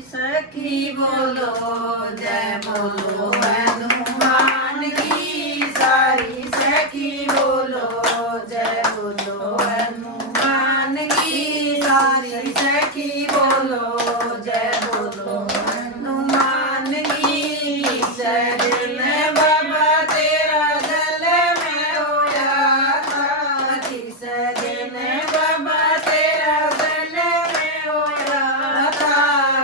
सखी बोलो जय बोलो हनुमान की सारी सखी बोलो जय बोलो हनुमान की सारी सखी बोलो जय बोलो हनुमान की सजन बाबा तेरा गले में होया था कि सजन बाबा तेरा गले में होया था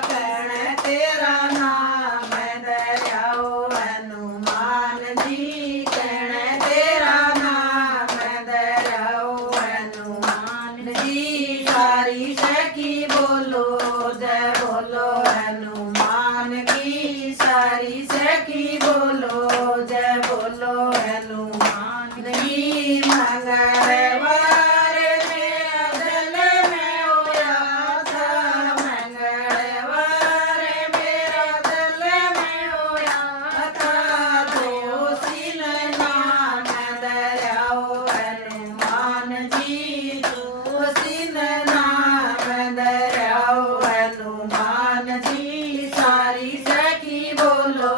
कण तेरा नाम दरियाओ हनुमान जी कण तेरा नाम दरियाओ हनुमान जी सारी सखी बोलो जय बोलो हनुमान की सारी सखी बोलो जय बोलो हनुमान की मंगलवार में दिल में होया था मंगलवार मेरा दिल में होया था दोषी नाम दरियाओ हनुमान जी दोषी नाम दरियाओ हनुमान जी सारी सखी बोलो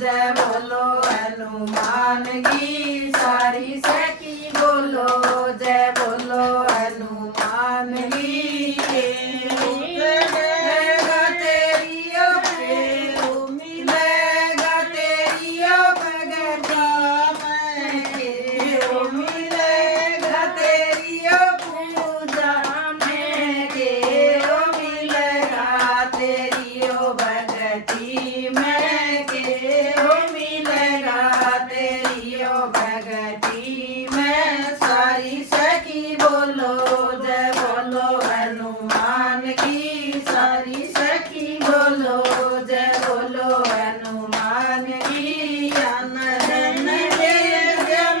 जय बोलो हनुमान की सारी सखी बोलो जय बोलो हनुमान की मिलेगा तेरी ओ फेरू मिलेगा तेरी ओ भगता मैं के मिलेगा तेरी ओ पूजा मैं के मिलेगा तेरी ओ भगती मैं के मिलेगा तेरी ओ भगती मैं सारी सखी बोलो जय बोलो हनुमान की सारी सखी बोलो जय बोलो हनुमान की अनधन मिल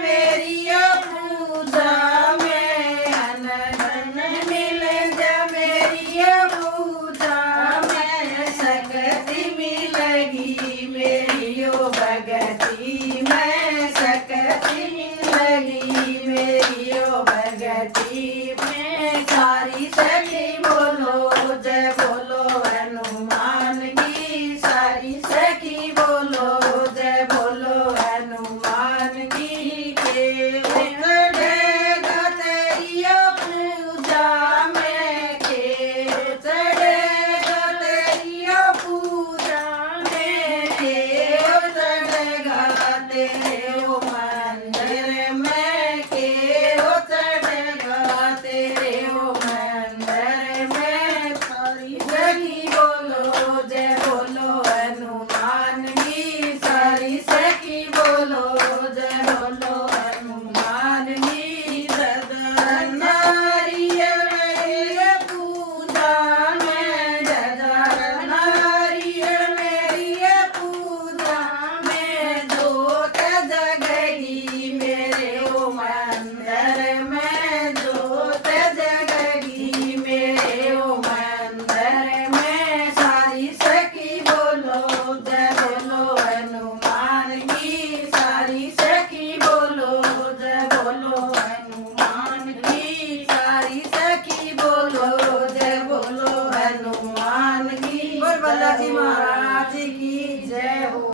मेरी ओ पूजा में अनधन मिल मेरी ओ पूजा में सकती मिलेगी मेरी ओ भगती में सकती मिलेगी मेरी ओ भगती में